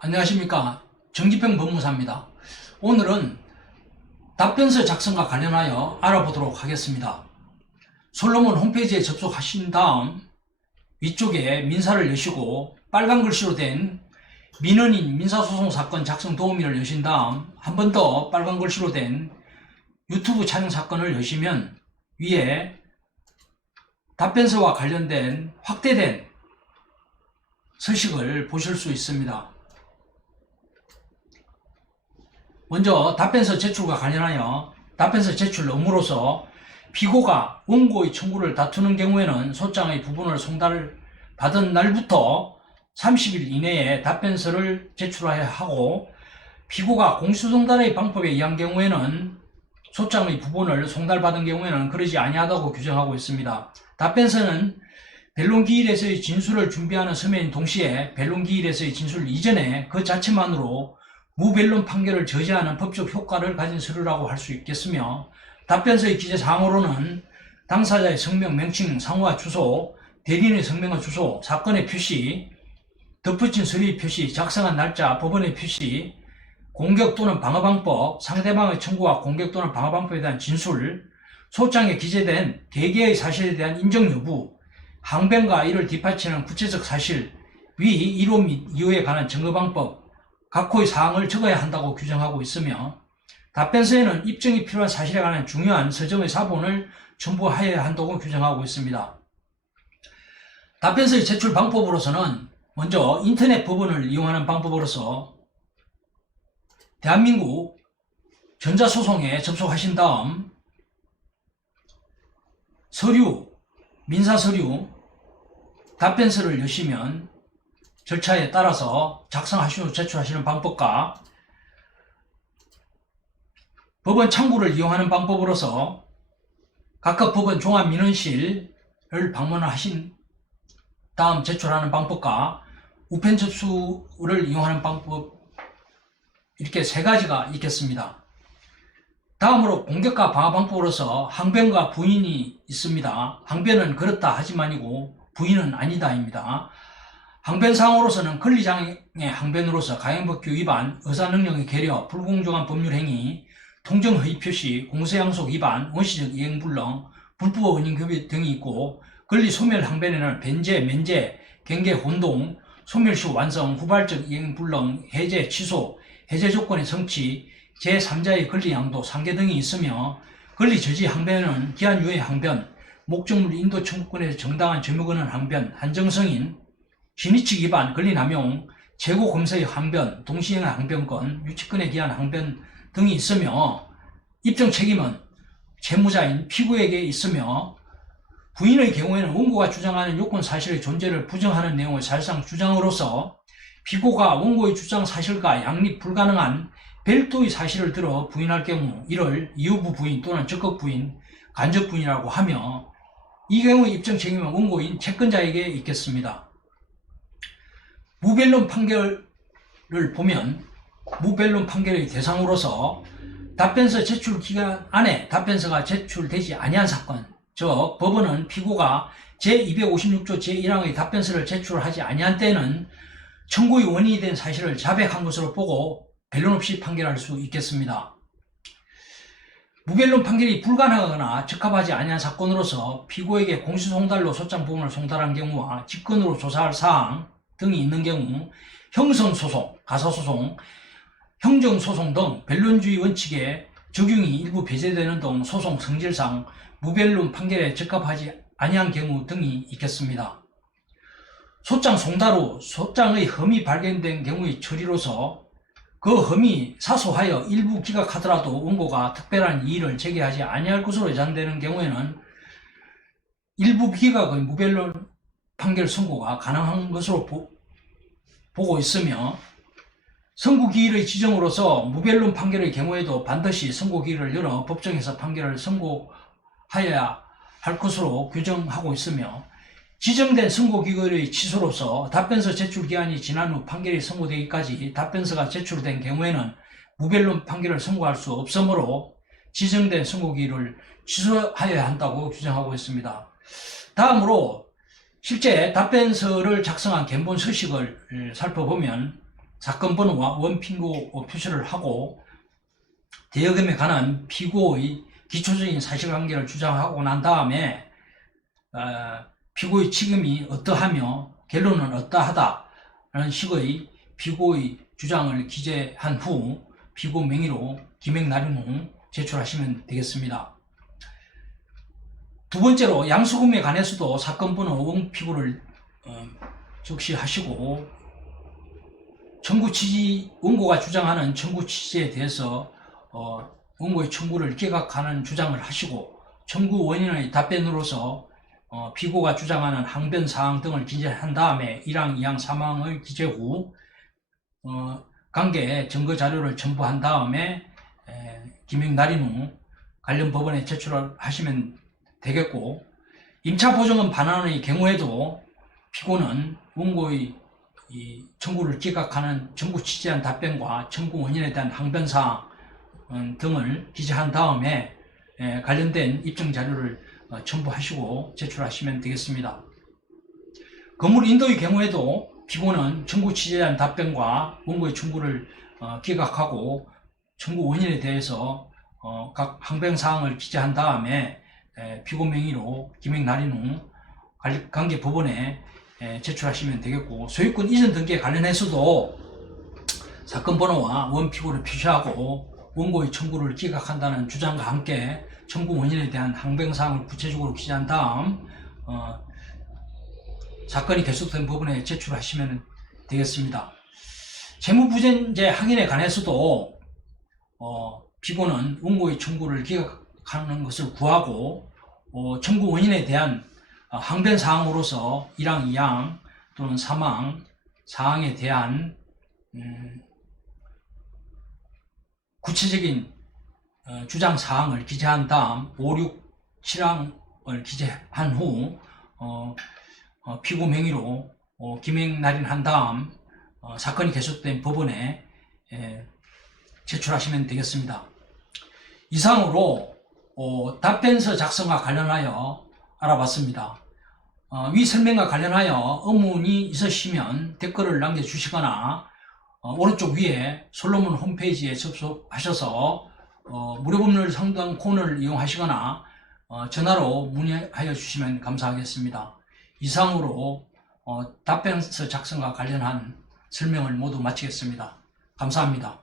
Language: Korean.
안녕하십니까. 정지평 법무사입니다. 오늘은 답변서 작성과 관련하여 알아보도록 하겠습니다. 솔로몬 홈페이지에 접속하신 다음 위쪽에 민사를 여시고 빨간 글씨로 된 민원인 민사소송사건 작성 도우미를 여신 다음 한 번 더 빨간 글씨로 된 유튜브 촬영 사건을 여시면 위에 답변서와 관련된 확대된 서식을 보실 수 있습니다. 먼저 답변서 제출과 관련하여 답변서 제출 의무로서 피고가 원고의 청구를 다투는 경우에는 소장의 부분을 송달받은 날부터 30일 이내에 답변서를 제출해야 하고, 피고가 공수송달의 방법에 의한 경우에는 소장의 부분을 송달받은 경우에는 그러지 아니하다고 규정하고 있습니다. 답변서는 변론기일에서의 진술을 준비하는 서면인 동시에 변론기일에서의 진술 이전에 그 자체만으로 무변론 판결을 저지하는 법적 효과를 가진 서류라고 할 수 있겠으며, 답변서의 기재사항으로는 당사자의 성명, 명칭, 상호와 주소, 대리인의 성명과 주소, 사건의 표시, 덧붙인 서류의 표시, 작성한 날짜, 법원의 표시, 공격 또는 방어 방법, 상대방의 청구와 공격 또는 방어 방법에 대한 진술, 소장에 기재된 개개의 사실에 대한 인정 여부, 항변과 이를 뒷받치는 구체적 사실, 위 이론 및 이유에 관한 증거 방법, 각호의 사항을 적어야 한다고 규정하고 있으며, 답변서에는 입증이 필요한 사실에 관한 중요한 서점의 사본을 첨부해야 한다고 규정하고 있습니다. 답변서의 제출 방법으로서는 먼저 인터넷 법원을 이용하는 방법으로서 대한민국 전자소송에 접속하신 다음 서류, 민사서류, 답변서를 여시면 절차에 따라서 작성하시고 제출하시는 방법과 법원 창구를 이용하는 방법으로서 각각 법원 종합민원실을 방문하신 다음 제출하는 방법과 우편 접수를 이용하는 방법, 이렇게 세 가지가 있겠습니다. 다음으로 공격과 방어 방법으로서 항변과 부인이 있습니다. 항변은 그렇다 하지만이고 부인은 아니다입니다. 항변사항으로서는 권리장애 항변으로서 가행법규 위반, 의사능력의 계려, 불공정한 법률행위, 통정허위 표시, 공소양속 위반, 원시적 이행불능, 불법 은인급여 등이 있고, 권리소멸 항변에는 변제, 면제, 경계 혼동, 소멸시 완성, 후발적 이행불능, 해제, 취소, 해제 조건의 성취, 제3자의 권리 양도, 상계 등이 있으며, 권리 저지 항변에는 기한 유예 항변, 목적물 인도 청구권에서 정당한 점유 권한 항변, 한정성인, 신의칙 위반, 권리남용, 재고 검사의 항변, 동시행의 항변권, 유치권에 기한 항변 등이 있으며, 입증 책임은 채무자인 피고에게 있으며, 부인의 경우에는 원고가 주장하는 요건 사실의 존재를 부정하는 내용을 사실상 주장으로서 피고가 원고의 주장 사실과 양립 불가능한 별도의 사실을 들어 부인할 경우 이를 이유부 부인 또는 적극 부인, 간접 부인이라고 하며, 이 경우의 입증 책임은 원고인 채권자에게 있겠습니다. 무변론 판결을 보면 무변론 판결의 대상으로서 답변서 제출 기간 안에 답변서가 제출되지 아니한 사건, 즉 법원은 피고가 제256조 제1항의 답변서를 제출하지 아니한 때는 청구의 원인이 된 사실을 자백한 것으로 보고 변론 없이 판결할 수 있겠습니다. 무변론 판결이 불가능하거나 적합하지 아니한 사건으로서 피고에게 공수송달로 소장 부분을 송달한 경우와 직권으로 조사할 사항 등이 있는 경우 형성소송, 가사소송, 행정소송 등 변론주의 원칙에 적용이 일부 배제되는 등 소송 성질상 무변론 판결에 적합하지 아니한 경우 등이 있겠습니다. 소장 송달 후 소장의 흠이 발견된 경우의 처리로서 그 흠이 사소하여 일부 기각하더라도 원고가 특별한 이의를 제기하지 아니할 것으로 예상되는 경우에는 일부 기각의 무변론 판결 선고가 가능한 것으로 보고 있으며, 선고기일의 지정으로서 무변론 판결의 경우에도 반드시 선고기일을 열어 법정에서 판결을 선고하여야 할 것으로 규정하고 있으며, 지정된 선고기일의 취소로서 답변서 제출 기한이 지난 후 판결이 선고되기까지 답변서가 제출된 경우에는 무변론 판결을 선고할 수 없으므로 지정된 선고기일을 취소하여야 한다고 규정하고 있습니다. 다음으로 실제 답변서를 작성한 견본 서식을 살펴보면 사건 번호와 원핑고 표시를 하고 대여금에 관한 피고의 기초적인 사실관계를 주장하고 난 다음에 피고의 취금이 어떠하며 결론은 어떠하다라는 식의 피고의 주장을 기재한 후 피고 명의로 기명 날인 후 제출하시면 되겠습니다. 두 번째로 양수금에 관해서도 사건 번호 원피고를 적시하시고 청구 취지, 원고가 주장하는 청구 취지에 대해서 원고의 청구를 기각하는 주장을 하시고 청구 원인의 답변으로서 피고가 주장하는 항변 사항 등을 기재한 다음에 1항, 2항, 3항을 기재 후 관계 증거 자료를 첨부한 다음에 기명 날인 후 관련 법원에 제출을 하시면 되겠고, 임차 보증금 반환의 경우에도 피고는 원고의 청구를 기각하는 청구 취지한 답변과 청구 원인에 대한 항변 사항 등을 기재한 다음에 관련된 입증 자료를 첨부하시고 제출하시면 되겠습니다. 건물 인도의 경우에도 피고는 청구 취지한 답변과 원고의 청구를 기각하고 청구 원인에 대해서 각 항변 사항을 기재한 다음에 피고 명의로 기명 날인 후 관계 법원에 제출하시면 되겠고, 소유권 이전 등기에 관련해서도 사건 번호와 원피고를 표시하고 원고의 청구를 기각한다는 주장과 함께 청구 원인에 대한 항변 사항을 구체적으로 기재한 다음 사건이 계속된 법원에 제출하시면 되겠습니다. 채무부전제 확인에 관해서도 피고는 원고의 청구를 기각하는 것을 구하고 청구 원인에 대한 항변 사항으로서 1항, 2항 또는 3항, 4항에 대한 구체적인 주장 사항을 기재한 다음 5, 6, 7항을 기재한 후 피고 명의로 기명 날인한 다음 사건이 계속된 법원에 제출하시면 되겠습니다. 이상으로 답변서 작성과 관련하여 알아봤습니다. 위 설명과 관련하여 의문이 있으시면 댓글을 남겨주시거나 오른쪽 위에 솔로몬 홈페이지에 접속하셔서 무료 법률 상담 코너를 이용하시거나 전화로 문의하여 주시면 감사하겠습니다. 이상으로 답변서 작성과 관련한 설명을 모두 마치겠습니다. 감사합니다.